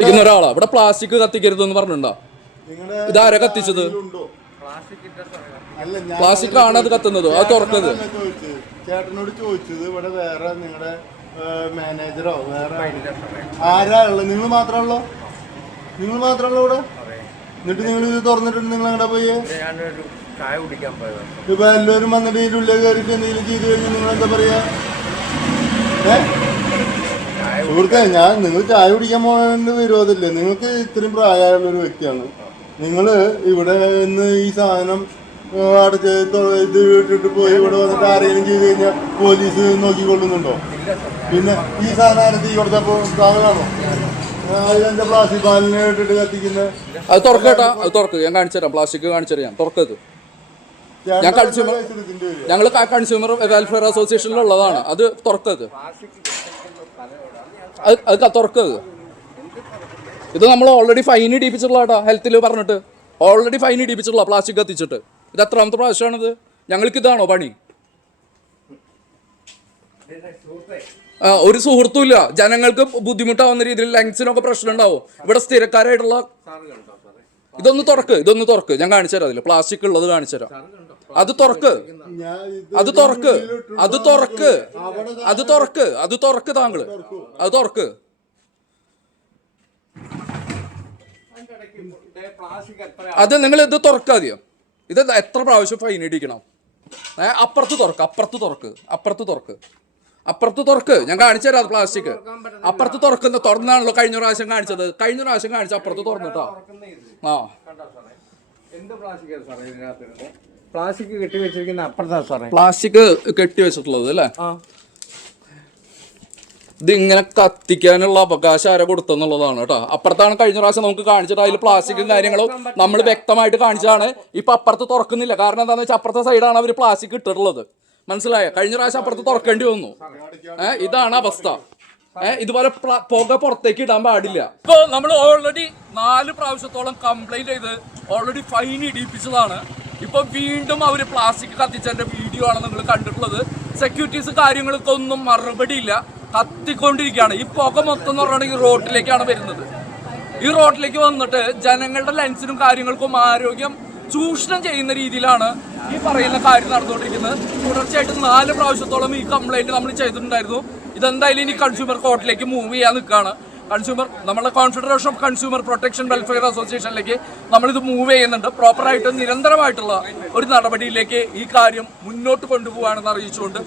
ഇരിക്കുന്ന ഒരാളാ. ഇവിടെ പ്ലാസ്റ്റിക് കത്തിക്കരുത് എന്ന് പറഞ്ഞിട്ടുണ്ടോ ഇതാരാ കത്തിച്ചത്? പ്ലാസ്റ്റിക് ആണ് അത് കത്തുന്നത്. അത് തുറക്കത് ചേട്ടനോട് ചോദിച്ചത് ഇവിടെ വേറെ നിങ്ങളുടെ മാനേജറോ വേറെ ആരാ ഉള്ളത്? നിങ്ങൾ മാത്രമേ നിങ്ങൾ മാത്രമേ ഉള്ളൂ ഇവിടെ? എന്നിട്ട് നിങ്ങൾ ഇത് തുറന്നിട്ടുണ്ട് നിങ്ങൾ എവിടെ പോയി? ഇപ്പൊ എല്ലാവരും വന്നിട്ട് ഇതിന്റെ ഉള്ളിൽ കയറിയിട്ട് എന്തെങ്കിലും ചെയ്തു കഴിഞ്ഞാൽ നിങ്ങൾ എന്താ പറയാ? ഏ? സുഹൃത്തെ ഞാൻ നിങ്ങൾ ചായ കുടിക്കാൻ പോകേണ്ട വിരോധമില്ല. നിങ്ങൾക്ക് ഇത്രയും പ്രായമുള്ള ഒരു വ്യക്തിയാണ്. നിങ്ങൾ ഇവിടെ നിന്ന് ഈ സാധനം അടച്ച് ഇത് ഇട്ടിട്ട് പോയി ഇവിടെ വന്നിട്ട് ആരെങ്കിലും ചെയ്ത് കഴിഞ്ഞാൽ പോലീസ് നോക്കിക്കൊള്ളുന്നുണ്ടോ? പിന്നെ ഈ സാധനം ആരും തീ സാധനമാണോ അതിന്റെ പ്ലാസ്റ്റിക് പാലിനെ ഇട്ടിട്ട് കത്തിക്കുന്ന? അത് തുറക്കട്ടാ അത് തുറക്ക്. ഞാൻ കാണിച്ചു തരാം പ്ലാസ്റ്റിക് കാണിച്ചു തരാം. തുറക്കത് ഞാൻ കൺസ്യൂമർ ഞങ്ങൾ കൺസ്യൂമർ വെൽഫെയർ അസോസിയേഷനിലുള്ളതാണ് അത് തുറക്കത് അത് അത് ക- തുറക്കത് ഇത് നമ്മൾ ഓൾറെഡി ഫൈൻ കേട്ടോ ഹെൽത്തിൽ പറഞ്ഞിട്ട്. ഓൾറെഡി ഫൈൻ ഇടിപ്പിച്ചിട്ടുള്ള പ്ലാസ്റ്റിക് കത്തിച്ചിട്ട്. ഇത് എത്രാമത്തെ പ്രാവശ്യമാണിത്? ഞങ്ങൾക്ക് ഇതാണോ പണി? ആ, ഒരു സുഹൃത്തും ഇല്ല. ജനങ്ങൾക്ക് ബുദ്ധിമുട്ടാവുന്ന രീതിയിൽ ലങ്സിനൊക്കെ പ്രശ്നം ഉണ്ടാവും. ഇവിടെ സ്ഥിരക്കാരായിട്ടുള്ള ഇതൊന്ന് തുറക്ക് ഇതൊന്ന് തുറക്ക്. ഞാൻ കാണിച്ചു തരാം അതിൽ. പ്ലാസ്റ്റിക് ഉള്ളത് കാണിച്ചു തരാം. അത് തുറക്ക്. അത് തുറക്ക്. അത് തുറക്ക്. അത് തുറക്ക്. അത് തുറക്ക് താങ്കൾ. അത് തുറക്ക്. അത് നിങ്ങൾ ഇത് തുറക്കാതെയോ ഇത് എത്ര പ്രാവശ്യം ഫൈൻ ഇടിക്കണം? അപ്പുറത്ത് തുറക്ക്. അപ്പുറത്ത് തുറക്ക്. അപ്പുറത്ത് തുറക്ക്. അപ്പുറത്ത് തുറക്ക്. ഞാൻ കാണിച്ചു തരാം പ്ലാസ്റ്റിക് അപ്പുറത്ത് തുറക്കുന്ന തുറന്നാണല്ലോ കഴിഞ്ഞ പ്രാവശ്യം കാണിച്ചത്. കഴിഞ്ഞ പ്രാവശ്യം കാണിച്ച അപ്പുറത്ത് തുറന്നിട്ടോ ആ. എന്ത് ഇതിനകത്ത് പ്ലാസ്റ്റിക് കെട്ടി വെച്ചിരിക്കുന്ന അപ്പുറത്താ സാറേ. പ്ലാസ്റ്റിക് കെട്ടി വെച്ചിട്ടുള്ളത് അല്ലേ? ഇത് ഇങ്ങനെ കത്തിക്കാനുള്ള അവകാശം ആരെ കൊടുത്തെന്നുള്ളതാണ് കേട്ടോ. അപ്പുറത്താണ് കഴിഞ്ഞ പ്രാവശ്യം നമുക്ക് കാണിച്ചിട്ട് അതിൽ പ്ലാസ്റ്റിക്കും കാര്യങ്ങളും നമ്മൾ വ്യക്തമായിട്ട് കാണിച്ചതാണ്. ഇപ്പൊ അപ്പുറത്ത് തുറക്കുന്നില്ല. കാരണം എന്താണെന്ന് വെച്ചാൽ അപ്പുറത്തെ സൈഡാണ് അവർ പ്ലാസ്റ്റിക് ഇട്ടിട്ടുള്ളത്. മനസ്സിലായോ? കഴിഞ്ഞ പ്രാവശ്യം അപ്പുറത്ത് തുറക്കേണ്ടി വന്നു. ഏഹ് ഇതാണ് അവസ്ഥ. ഏഹ് ഇതുപോലെ പുക പുറത്തേക്ക് ഇടാൻ പാടില്ല. ഇപ്പൊ നമ്മൾ ഓൾറെഡി നാല് പ്രാവശ്യത്തോളം കംപ്ലൈന്റ് ചെയ്ത് ഓൾറെഡി ഫൈൻ ഇടിപ്പിച്ചതാണ്. ഇപ്പൊ വീണ്ടും അവർ പ്ലാസ്റ്റിക് കത്തിച്ചതിന്റെ വീഡിയോ ആണ് നിങ്ങൾ കണ്ടിട്ടുള്ളത്. സെക്യൂരിറ്റീസ് കാര്യങ്ങൾക്ക് ഒന്നും മറുപടിയില്ല കത്തിക്കൊണ്ടിരിക്കുകയാണ്. ഈ പുക മൊത്തം എന്ന് ഈ റോഡിലേക്കാണ് വരുന്നത്. ഈ റോഡിലേക്ക് വന്നിട്ട് ജനങ്ങളുടെ ലെൻസിനും കാര്യങ്ങൾക്കും ആരോഗ്യം ചൂഷണം ചെയ്യുന്ന രീതിയിലാണ് ഈ പറയുന്ന കാര്യം നടന്നുകൊണ്ടിരിക്കുന്നത്. തുടർച്ചയായിട്ട് നാല് പ്രാവശ്യത്തോളം ഈ കംപ്ലൈന്റ് നമ്മൾ ചെയ്തിട്ടുണ്ടായിരുന്നു. ഇതെന്തായാലും ഇനി കൺസ്യൂമർ കോർട്ടിലേക്ക് മൂവ് ചെയ്യാൻ നിൽക്കുകയാണ്. കൺസ്യൂമർ നമ്മുടെ confederation of consumer protection welfare അസോസിയേഷനിലേക്ക് നമ്മളിത് മൂവ് ചെയ്യുന്നുണ്ട്. പ്രോപ്പറായിട്ട് നിരന്തരമായിട്ടുള്ള ഒരു നടപടിയിലേക്ക് ഈ കാര്യം മുന്നോട്ട് കൊണ്ടുപോകുകയാണെന്ന് അറിയിച്ചുകൊണ്ട്